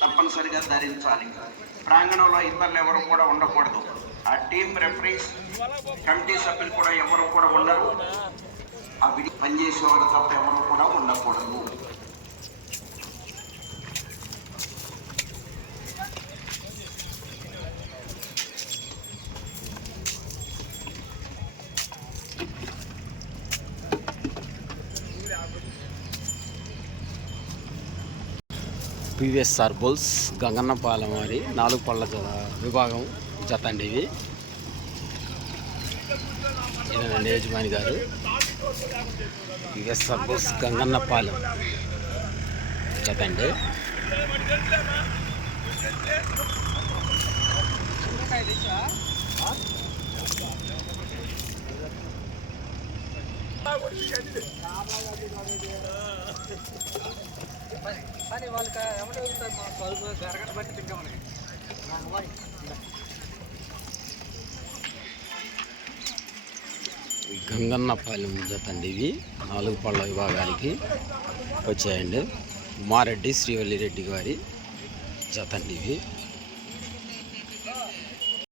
తప్పనిసరిగా ధరించాలి. ప్రాంగణంలో ఇతరులు ఎవరు కూడా ఉండకూడదు. ఆ టీం రెఫరీస్, కమిటీ సభ్యులు కూడా ఎవరు కూడా ఉండరు. ఆ విడి పనిచేసేవారు తప్ప ఎవరు కూడా ఉండకూడదు. పివిఎస్ఆర్ బుల్స్ గంగన్నపాలెం వారి 4 పళ్ళ విభాగం జత అండి ఇవి. ఇదేనండి యజమాని గారు. పివిఎస్ఆర్ బుల్స్ గంగన్నపాలెం జత అండి. గంగన్నపాలెం జత అండి ఇవి. 4 పళ్ళ విభాగానికి వచ్చాయండి. ఉమారెడ్డి శ్రీవల్లి రెడ్డి గారి జత అండి ఇవి.